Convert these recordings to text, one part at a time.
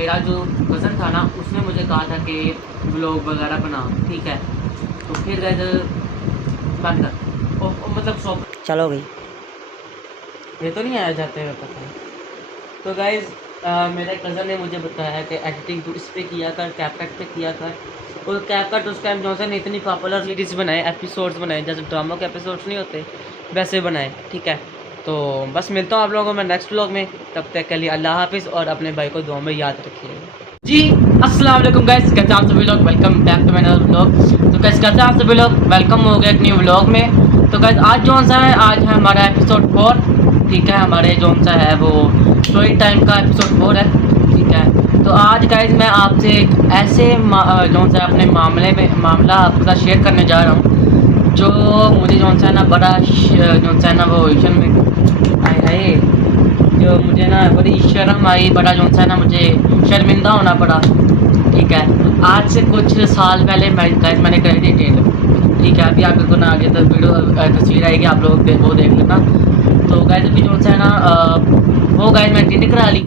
मेरा जो कज़न था ना उसने मुझे कहा था कि व्लॉग वगैरह बना, ठीक है। तो फिर गाइस बंद कर मतलब शॉप चलो भाई। ये तो नहीं आया जाते हुए पता है। तो गाइस मेरे कज़न ने मुझे बताया कि एडिटिंग तो इस पे किया कर, कैपकट पे किया कर। और कैपकट उस टाइम जो है इतनी पॉपुलर सीरीज़ बनाए, एपिसोड्स बनाए, जैसे ड्रामा के एपिसोड्स नहीं होते वैसे बनाए, ठीक है। तो बस मिलता हूँ आप लोगों को मैं नेक्स्ट व्लॉग में, तब तक के लिए अल्लाह हाफिज़ और अपने भाई को दुआ में याद रखिएगा जी। अस्सलाम वालेकुम गाइस, कैसे आप सभी लोग, welcome back to my another vlog. तो गाइस कैसे आप सभी लोग, वेलकम हो गया एक न्यू व्लॉग में। तो गाइस आज जो सा है, आज है हमारा एपिसोड 4, ठीक है। हमारे जो सा है वो स्टोरी टाइम का एपिसोड 4 है, ठीक है। तो आज गाइस मैं आपसे एक ऐसे जो सा अपने मामला आपके साथ शेयर करने जा रहा हूँ जो मुझे जो सा ना बड़ा जो सा ना वो आए जो मुझे ना बड़ी शर्म आई, बड़ा जो सा ना मुझे शर्मिंदा होना पड़ा, ठीक है। आज से कुछ साल पहले मैंने करी थी टेंड, ठीक है। अभी आपको ना आगे तक वीडियो तस्वीर आएगी, आप लोग वो देख लेना। तो गाइस अभी जो सा है ना वो गाइस मैं टेंड करा ली।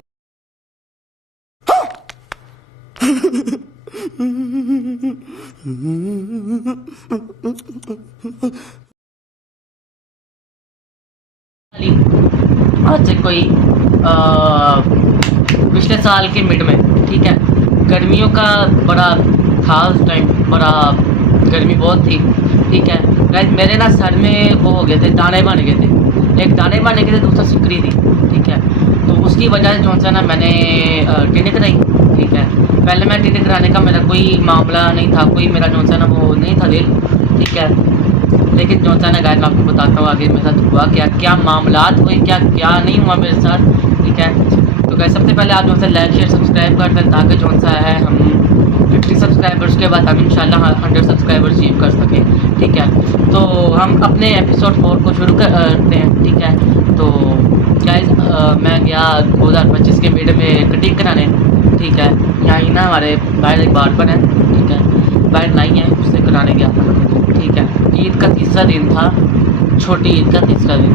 आज से कोई पिछले साल के मिड में, ठीक है। गर्मियों का बड़ा था उस टाइम, बड़ा गर्मी बहुत थी, ठीक है। गाइस मेरे ना सर में वो हो गए थे, दाने बन गए थे। एक दाने बन गए थे, दूसरा सिकड़ी थी, ठीक है। तो उसकी वजह से जो सा ना मैंने टेंड कराई, ठीक है। पहले मैं टेंड कराने का मेरा कोई मामला नहीं था, कोई मेरा जो सा ना वो नहीं था दिल, ठीक है। लेकिन जो सा ना गाइस मैं आपको बताता हूँ आगे मेरे साथ हुआ क्या क्या मामलात हुए, क्या क्या नहीं हुआ मेरे साथ, ठीक है। तो गाइस सबसे पहले आप जो सा लाइक शेयर सब्सक्राइब कर दें ताकि जो सा है हम 50 सब्सक्राइबर्स के बाद हम इंशाल्लाह 100 सब्सक्राइबर्स अचीव कर सकें, ठीक है। तो हम अपने एपिसोड 4 को शुरू करते हैं, ठीक है। तो गाइस मैं गया 2025 के मिड में कटिंग कराने, ठीक है। यहाँ ही ना हमारे बाहर एक बार्बर है, ठीक है, बाहर नहीं है, उससे कराने गया था, ठीक है। ईद का तीसरा दिन था, छोटी ईद का तीसरा दिन,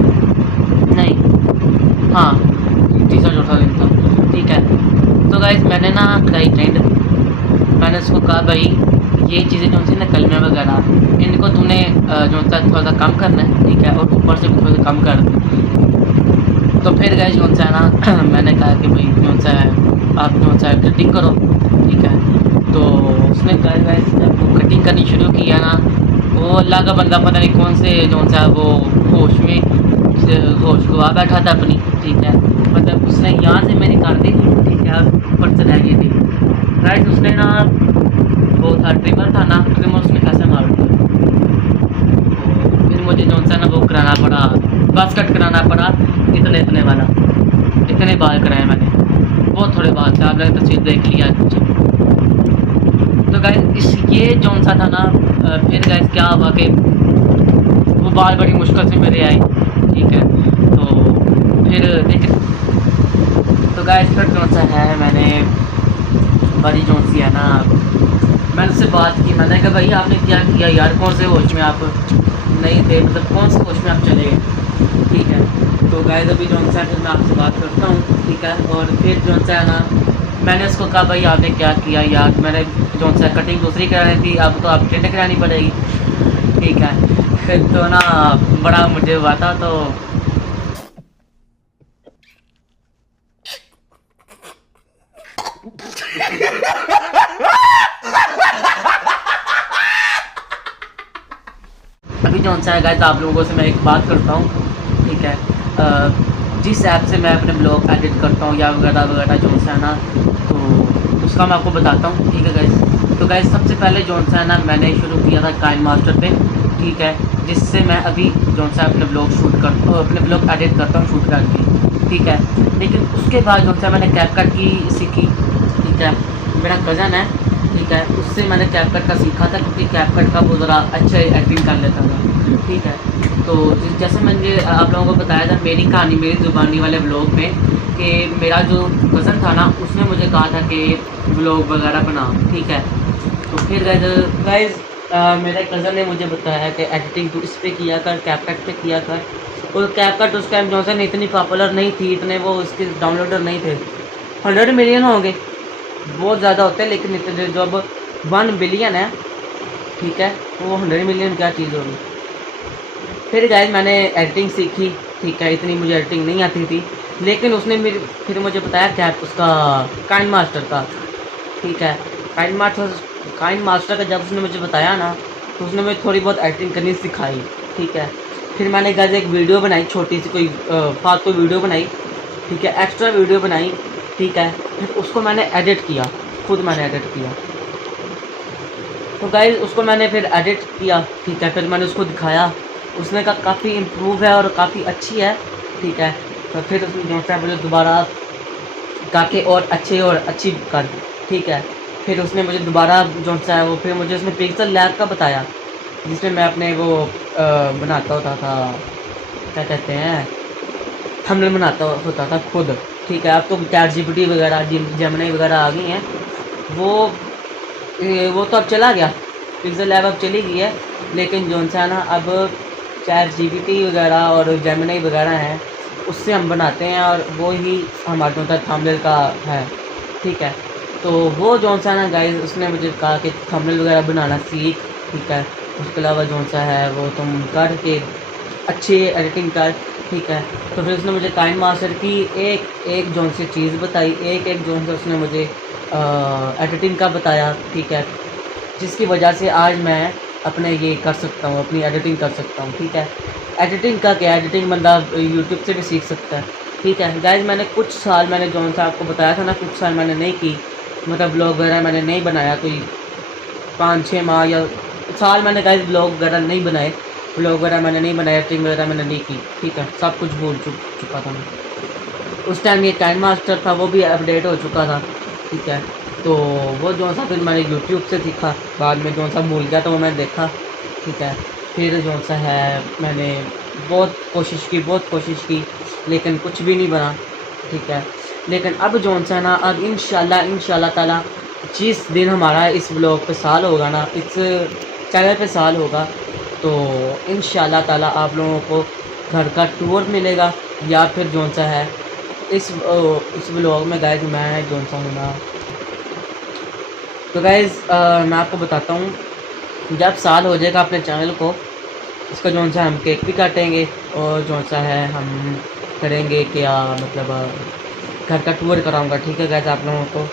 नहीं हाँ तीसरा चौथा दिन था, ठीक है। तो गाइस मैंने ना कराई टेंड, मैंने उसको कहा भाई ये चीज़ें जो सी ना कलमे वगैरह इनको तूने जो सा थोड़ा सा कम करना है, ठीक है। और ऊपर से थोड़ा सा कम कर। तो फिर गाइस जो सा है ना मैंने कहा कि भाई जो सा है आप जो सा कटिंग करो, ठीक है। तो उसने गाइस जब वो कटिंग करनी शुरू किया ना, वो अल्लाह का बंदा पता नहीं कौन से जो सा वो होश गवा बैठा था अपनी, ठीक है। मतलब उसने यहाँ से मेरी कर दी थी, ठीक है, ऊपर से रह गई थी गाइस। उसने ना वो था ट्रिमर था ना, ट्रिमर उसने ऐसे मार दिया। फिर मुझे जो सा ना वो कराना पड़ा, बस कट कराना पड़ा, इतने वाला, इतने बाल कराए मैंने, बहुत थोड़े बाल थे, आप लोग तस्वीर देख लिया कुछ। तो गाइस इस ये जो सा था ना फिर गाइस क्या हुआ कि वो बाल बड़ी मुश्किल से मेरे आए, ठीक है। तो फिर देख, तो गाइस फिर जो सा है मैंने बड़ी जो सी है ना मैंने उससे बात की, मैंने कहा भाई आपने क्या किया यार, कौन से होश में आप नहीं थे, मतलब कौन से होश में आप चले गए, ठीक है। तो गाइस अभी जो सा फिर मैं आपसे बात करता हूँ, ठीक है। और फिर जो सा है ना मैंने उसको कहा भाई आपने क्या किया यार, मैंने जो सा कटिंग दूसरी करानी थी, अब तो आप टेंड करानी पड़ेगी, ठीक है। फिर तो ना बड़ा मुझे हुआ था। तो अभी जो सा है गाइस आप लोगों से मैं एक बात करता हूँ, ठीक है। जिस ऐप से मैं अपने ब्लॉग एडिट करता हूँ या वगैरह वगैरह जो सा है ना, तो उसका मैं आपको बताता हूँ, ठीक है गाइस। तो गाइस सबसे पहले जो सा है ना मैंने शुरू किया था काइन मास्टर पे, ठीक है, जिससे मैं अभी जो सा अपने ब्लॉग शूट करता हूँ, अपने ब्लॉग एडिट करता हूँ शूट करके, ठीक है। लेकिन उसके बाद जो सा मैंने कैपकट की सीखी, ठीक है। मेरा कज़न है, ठीक है, उससे मैंने कैपकट का सीखा था क्योंकि कैपकट का वो ज़रा अच्छा एडिटिंग कर लेता था, ठीक है। तो जैसे मैंने आप लोगों को बताया था मेरी कहानी मेरी ज़ुबानी वाले ब्लॉग में कि मेरा जो कज़न था ना उसने मुझे कहा था कि ब्लॉग वगैरह बना, ठीक है। तो फिर गाइस मेरे कज़न ने मुझे बताया कि एडिटिंग तो इस पर किया कर, कैपकट पे किया कर। और कैपकट उस टाइम जो है इतनी पॉपुलर नहीं थी, इतने वो उसके डाउनलोडर नहीं थे, 100 मिलियन होंगे बहुत ज़्यादा होते हैं, लेकिन इतने जो अब 1 बिलियन है, ठीक है, वो 100 मिलियन क्या चीज़ होगी। फिर गाइस मैंने एडिटिंग सीखी, ठीक है, इतनी मुझे एडिटिंग नहीं आती थी, लेकिन उसने मेरी फिर मुझे बताया क्या उसका काइन मास्टर का, ठीक है, काइन मास्टर का जब उसने मुझे बताया ना, तो उसने मुझे थोड़ी बहुत एडिटिंग करनी सिखाई, ठीक है। फिर मैंने गाइस एक वीडियो बनाई, छोटी सी कोई फालतू वीडियो बनाई, ठीक है, एक्स्ट्रा वीडियो बनाई, ठीक है। फिर उसको मैंने एडिट किया, खुद मैंने एडिट किया। तो गाइस उसको मैंने फिर एडिट किया, ठीक है, फिर मैंने उसको दिखाया, उसने कहा काफ़ी इम्प्रूव है और काफ़ी अच्छी है, ठीक है। तो फिर उसने जो है मुझे दोबारा कहा कि और अच्छे और अच्छी कर, ठीक है। फिर उसने मुझे दोबारा जो है वो फिर मुझे उसने पिक्सल लैब का बताया, जिसमें मैं अपने वो बनाता होता था, क्या कहते हैं, थंबनेल बनाता होता था खुद, ठीक है। अब तो चैट जीपीटी वगैरह जेमिनी वगैरह आ गई हैं, वो तो अब चला गया, पिक्सल लैब अब चली गई है, लेकिन जो है ना अब चैट जीपीटी वगैरह और जेमिनी वगैरह हैं, उससे हम बनाते हैं और वो ही हमारे जो है थंबनेल का है, ठीक है। तो वो जो सा ना गाइस उसने मुझे कहा कि थंबनेल वगैरह बनाना सीख, ठीक है। उसके अलावा जो सा है वो तुम कर के अच्छी एडिटिंग कर, ठीक है। तो फिर उसने मुझे काइन मास्टर की एक जो सी चीज़ बताई, एक जो सा उसने मुझे एडिटिंग का बताया, ठीक है, जिसकी वजह से आज मैं अपने ये कर सकता हूँ, अपनी एडिटिंग कर सकता हूँ, ठीक है। एडिटिंग का क्या, एडिटिंग बंदा यूट्यूब से भी सीख सकता है, ठीक है। गाइस मैंने कुछ साल, मैंने जो सा आपको बताया था ना, कुछ साल मैंने नहीं की, मतलब ब्लॉग वगैरह मैंने नहीं बनाया, कोई 5-6 माह या साल मैंने गाइस ब्लॉग वगैरह नहीं बनाए, ब्लॉग वगैरह मैंने नहीं बनाया, एडिटिंग वगैरह मैंने नहीं की, ठीक है। सब कुछ भूल चुका था मैं उस टाइम। ये काइन मास्टर था वो भी अपडेट हो चुका था, ठीक है। तो वो जो सा फिर मैंने यूट्यूब से सीखा, बाद में जो सा भूल गया तो वो मैंने देखा, ठीक है। फिर जो सा है मैंने बहुत कोशिश की, लेकिन कुछ भी नहीं बना, ठीक है। लेकिन अब जो सा ना, अब इंशाल्लाह ताला जिस दिन हमारा इस ब्लॉग पे साल होगा ना, इस चैनल पे साल होगा, तो इंशाल्लाह ताला आप लोगों को घर का टूर मिलेगा, या फिर जो सा है इस ब्लॉग में गाइस मैं जो सा हूँ ना, तो गाइस मैं आपको बताता हूँ, जब साल हो जाएगा अपने चैनल को, इसका जो सा हम केक भी काटेंगे, और जो सा है हम करेंगे क्या, मतलब घर का टूर कराऊंगा, ठीक है गाइस। आप लोगों को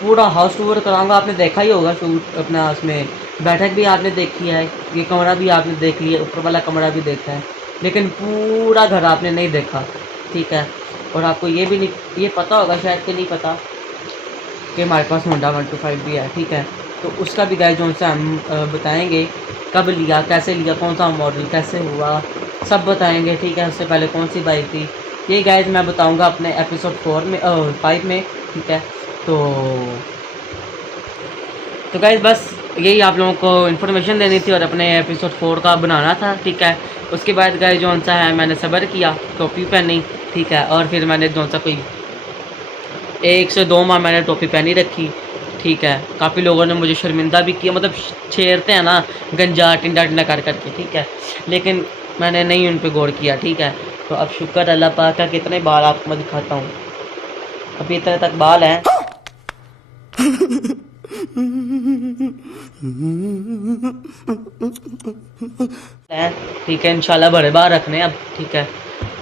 पूरा हाउस टूर कराऊंगा, आपने देखा ही होगा शूट अपना, उसमें बैठक भी आपने देखी है, ये कमरा भी आपने देख लिया, ऊपर वाला कमरा भी देखा है, लेकिन पूरा घर आपने नहीं देखा, ठीक है। और आपको ये भी नहीं, ये पता होगा शायद कि नहीं पता कि हमारे पास होंडा 125 भी है, ठीक है। तो उसका भी गाइस जो सा हम बताएंगे, कब लिया, कैसे लिया, कौन सा मॉडल कैसे हुआ, सब बताएंगे, ठीक है। उससे पहले कौन सी बाइक थी, ये गाइस मैं बताऊंगा अपने एपिसोड 5 में, ठीक है। तो गाइस बस यही आप लोगों को इन्फॉर्मेशन देनी थी और अपने एपिसोड 4 का बनाना था, ठीक है। उसके बाद गाइस जो सा है मैंने सब्र किया, टोपी पहनी, ठीक है। और फिर मैंने जो सा कोई 1 से 2 माह मैंने टोपी पहनी रखी, ठीक है। काफ़ी लोगों ने मुझे शर्मिंदा भी किया, मतलब छेड़ते हैं ना गंजा टिंडा कर करके, ठीक है, लेकिन मैंने नहीं उन पर गौर किया, ठीक है। तो अब शुक्र अल्लाह पाक का, कितने बाल आपको मैं दिखाता हूँ, अभी इतने तक बाल हैं। ठीक है, इंशाल्लाह बड़े बार रखने अब, ठीक है।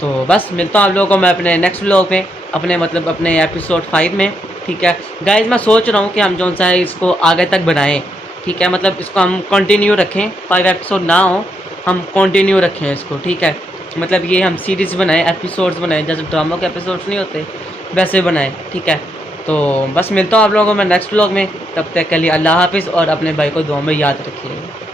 तो बस मिलता हूँ आप लोगों को मैं अपने नेक्स्ट व्लॉग में, अपने एपिसोड 5 में, ठीक है। गाइज मैं सोच रहा हूँ कि हम जो सा है इसको आगे तक बढ़ाएं, ठीक है, मतलब इसको हम कंटिन्यू रखें, 5 एपिसोड ना हो, हम कंटिन्यू रखें इसको, ठीक है। मतलब ये हम सीरीज़ बनाएं, एपिसोड्स बनाएं, जैसे ड्रामों के एपिसोड्स नहीं होते वैसे बनाएं, ठीक है। तो बस मिलता हूँ आप लोगों को मैं नेक्स्ट व्लॉग में, तब तक के लिए अल्लाह हाफिज़, और अपने भाई को दुआ में याद रखिएगा।